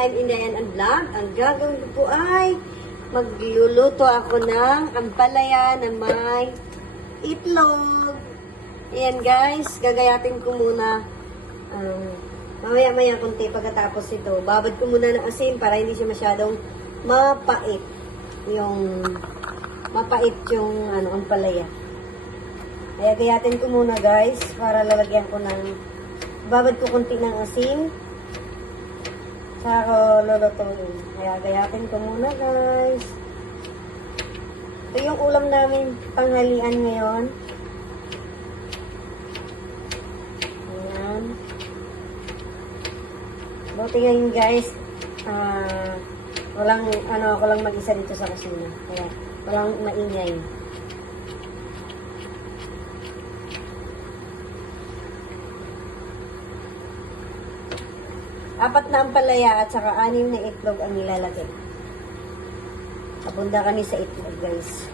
I'm Inday and Vlog. Ang gagawin ko po ay magluluto ako ng ampalaya na may itlog. Ayan guys, gagayatin ko muna. Mamaya-maya kunti pagkatapos ito. Babad ko muna ng asin para hindi siya masyadong mapait. Mapait yung ampalaya. Kaya gayatin ko muna guys para lalagyan ko ng babad ko kunti ng asin. Saka ko lulutuin. Kaya gayatin ko muna guys. Ito yung ulam namin tanghalian ngayon. Ayan. Buti ngayon guys, ako lang mag-isa dito sa kusina. Kaya walang maingay. Apat na ampalaya at saka 6 na itlog ang nilalagay. Abunda kami sa itlog guys.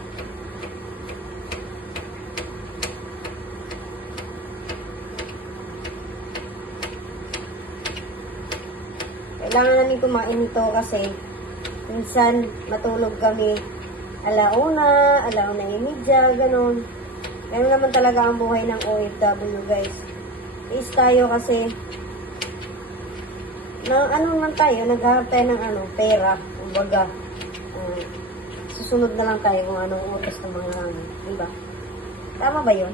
Kailangan namin kumain ito kasi minsan matulog kami alauna, 1:30, ganun. Ganun naman talaga ang buhay ng OFW guys. Is tayo kasi naghahanap tayo ng pera, kumbaga. Susunod na lang tayo kung anong utos ng mga diba? Tama ba yun?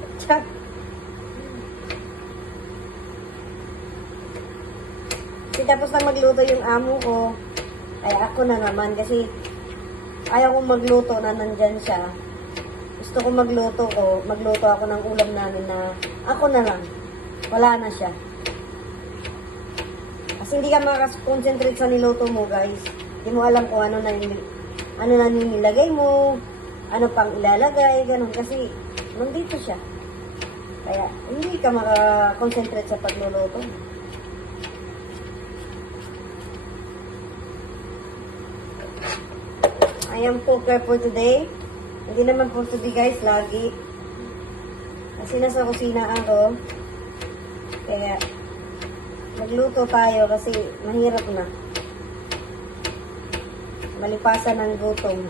Kasi tapos lang magluto yung amo ko, ay ako na naman kasi ayaw kong magluto na nandyan siya. Gusto ko magluto ako ng ulam namin na ako na lang. Wala na siya. Kasi hindi ka makakonsentrate sa niluto mo guys. Hindi mo alam kung ano na nilagay mo, ano pang ilalagay, ganun. Kasi nandito siya. Kaya hindi ka makakonsentrate sa pagluluto. I am cooker for today. Hindi naman for today guys, lagi. Kasi nasa kusina ako. Kaya magluto tayo kasi mahirap na. Malipasan ng gutom.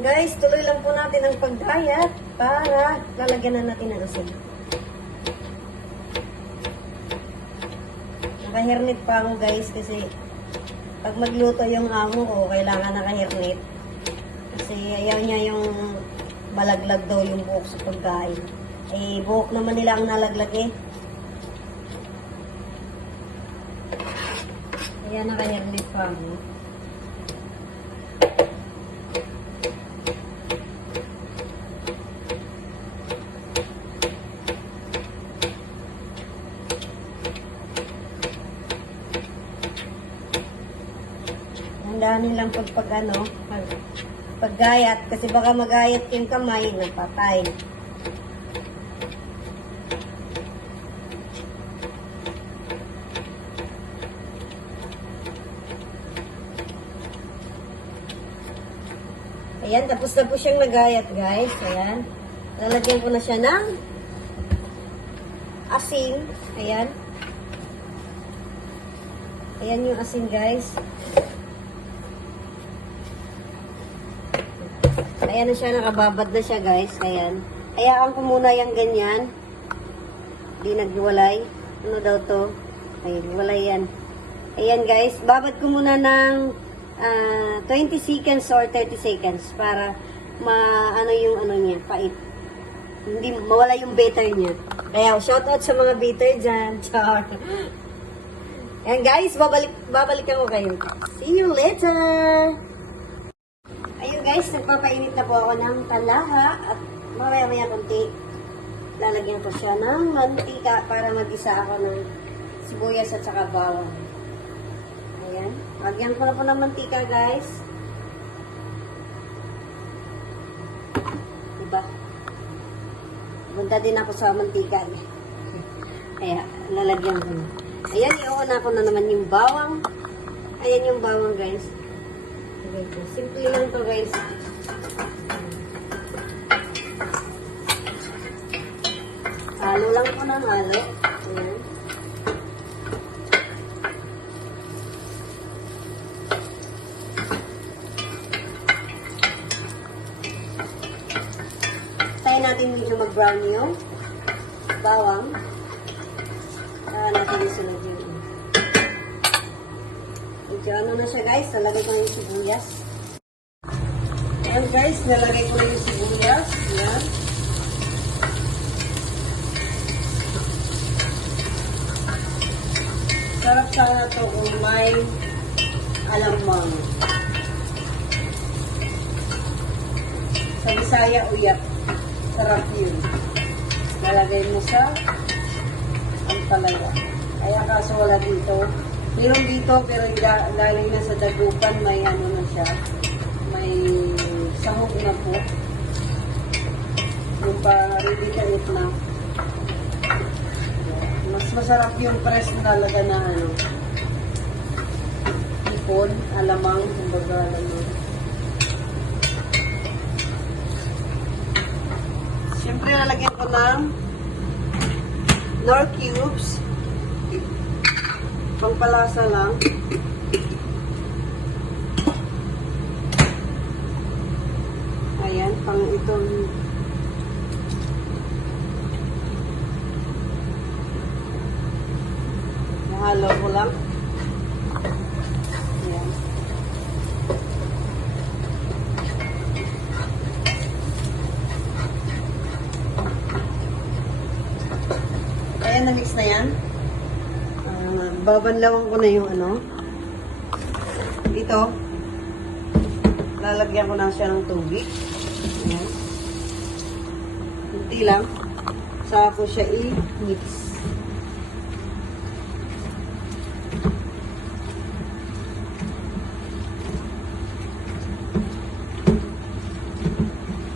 Guys, tuloy lang po natin ang paggayat para lalagyan na natin ng asin. Nakahernit pa ako guys kasi pag magluto yung amo ko, kailangan nakahernit. Kasi ayaw niya yung balaglag daw yung buhok sa pagkain. Eh, buhok naman nila ang nalaglag eh. Kaya naka-hairnet pa ako. Handaan nilang paggayat kasi baka magayat yung kamay na patay. Ayan, tapos na po siyang nagayat guys. Ayan. Lalagyan ko na siya ng asin. Ayan. Ayan yung asin guys. Ayan na siya, nakababad na siya guys. Ayan. Hayaan ko muna yung ganyan. Di naghiwalay. Ano daw to? Ay, hiwalay yan. Ayan guys, babad ko muna ng 20 seconds or 30 seconds para yung niya, pait. Hindi mawala yung bitter niya. Kaya shoutout sa mga bitter dyan. Char. Ayan guys, babalikan ko kayo. See you later! Ayun guys, nagpapainit na po ako ng talaha at mamaya-maya kunti lalagyan ko siya ng mantika para mag-isa ako ng sibuyas at saka bawang. Ayan. Lagyan ko na po ng mantika guys. Diba? Punta din ako sa mantika. Kaya lalagyan ko na. Ayan, iuuna ko na naman yung bawang. Ayan yung bawang guys. Simple lang to guys. Halo lang po ng halo. Ayan. Tayo natin medyo mag-brown yung bawang. Saka natin isunod yun. Medyo ano na siya guys, nalagay ko na yung sibuyas. Ayan guys, nalagay ko na yung sibuyas. Ayan. Sarap sana ito kung may alamang. Sa Bisaya, uyak. Sarap yun. Lalagay mo sa ampalaya. Kaya kaso wala dito. Meron dito pero galing na sa dagupan, may ano na siya. May sahog na po. Yung pa ready to eat na. Mas masarap yung press na talaga na ano. Ipon, alamang, kumbaga alamang. Siyempre lalagyan ko ng Knorr cubes. Pangpalasa lang. Ayan, pang itong nahalo ko lang. Ayan. Ayan, na-mix na yan. Babanlawan ko na yung ano. Dito, lalagyan ko na siya ng tubig. Ayan. Kunti lang. Saka ko siya i-mix.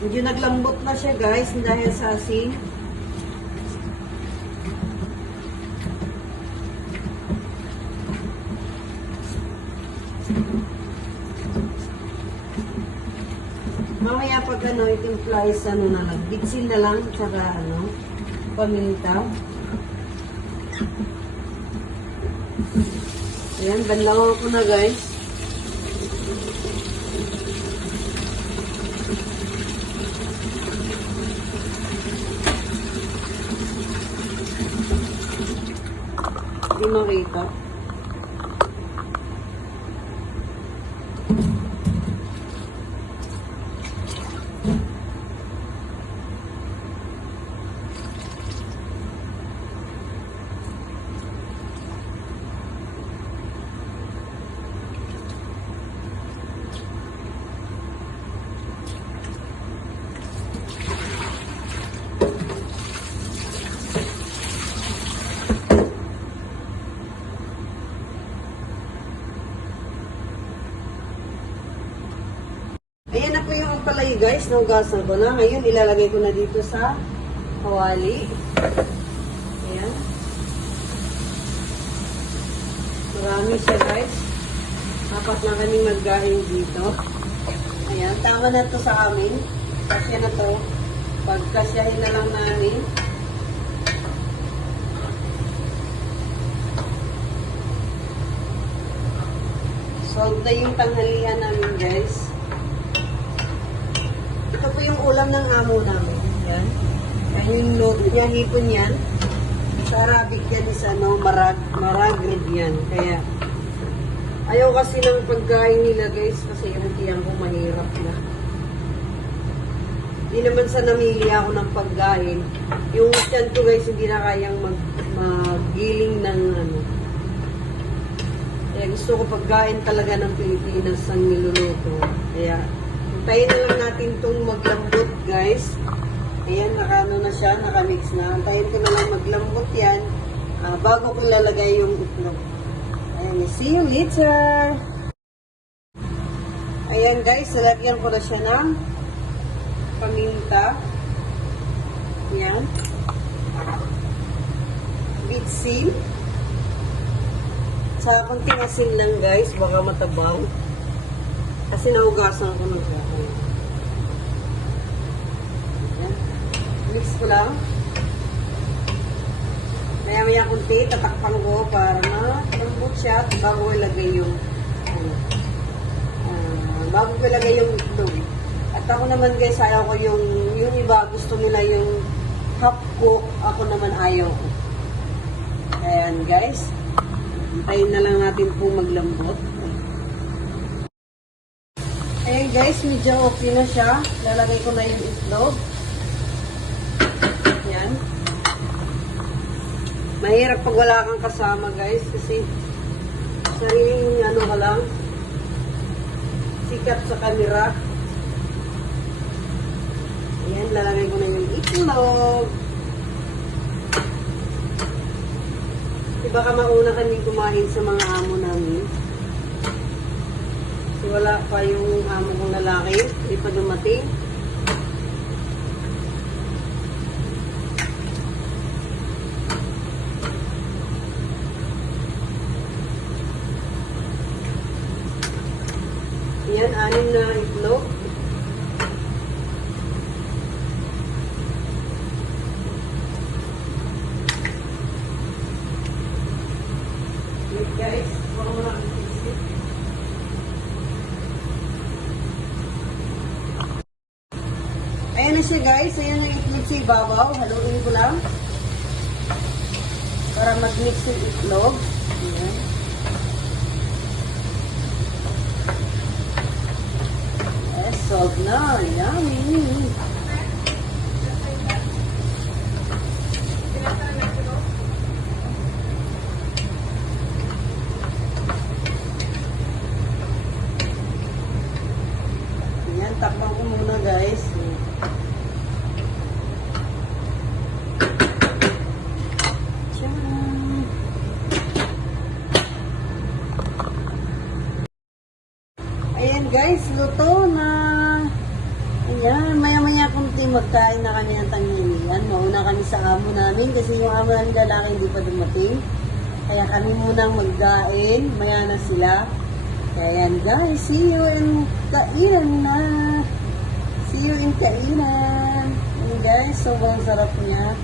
Medyo naglambot na siya guys dahil sa asin. Mamaya pag ano, itimpla is ano na lang, bitsin na lang, tsaka ano, paminta. Ayan, banlawan ko na guys. Hindi makita. Ayan na po yung ampalaya guys, naugasan ko na. Ngayon, ilalagay ko na dito sa kawali. Ayan. Marami siya guys. Apat na kaming maggahin dito. Ayan, tama na to sa amin. Kasya na to. Pagkasyahin na lang namin. Solve na yung tanghalian namin guys. Ito po yung ulam ng amo namin. Yan. Yan yung load niya, hipon yan. Sa Arabic yan is ano, maragrid yan. Kaya, ayaw kasi ng pagkain nila guys, kasi yung tiyang ko mahirap na. Hindi naman sa namili ako ng pagkain. Yung tiyan ko guys, hindi na kayang magiling ng ano. Kaya gusto ko pagkain talaga ng Pilipinas ang niluluto. Kaya, tayo na lang natin itong maglambot, guys. Ayan, nakano na siya, nakamix na. Tayo ko na lang maglambot yan bago ko lalagay yung itlog. Ayan, see you later! Ayan, guys, lalagyan ko na siya ng paminta. Ayan. Bitsin. Sa konting asin lang, guys, baka matabaw. Kasi nahugasan ko na siya. Ayan. Mix ko lang. Maya-maya kunti, tatakpan ko para malambot siya bago ilagay yung bago ko ilagay yung itlog. At ako naman guys, ayaw ko yung iba gusto nila yung half cook, ako naman ayaw ko. Ayan guys, hintayin na lang natin po maglambot. Ayan guys, medyo okay na siya. Lalagay ko na yung itlog. Ayan. Mahirap pag wala kang kasama guys kasi sariling ano ka lang, sikat sa camera. Ayan, lalagay ko na yung itlog. Diba ka mauna kami kumain sa mga amo namin? Kasi wala pa yung amo kong lalaki, hindi pa dumating. Ayan, 6 na itlog. Wait guys, baka mo lang isip. Ayan na siya guys, ayan ang itlog sa ibabaw. Haluin ko lang. Para mag-mix yung itlog. Ayan. Solve na. Yummy. Yan, takpan ko muna guys. Ayan guys, luto na. Ayan, maya-maya kunti magkain na kami ng tanghalian. Mauna kami sa amo namin kasi yung amo namin lalaki hindi pa dumating. Kaya kami munang magkain. Maya na sila. Kaya yan guys, see you in kainan na. See you in kainan. Ayan guys, sobrang sarap niya.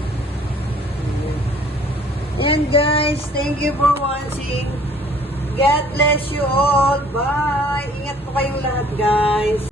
Ayan guys, thank you for watching. God bless you all. Bye! Ingat po kayong lahat guys.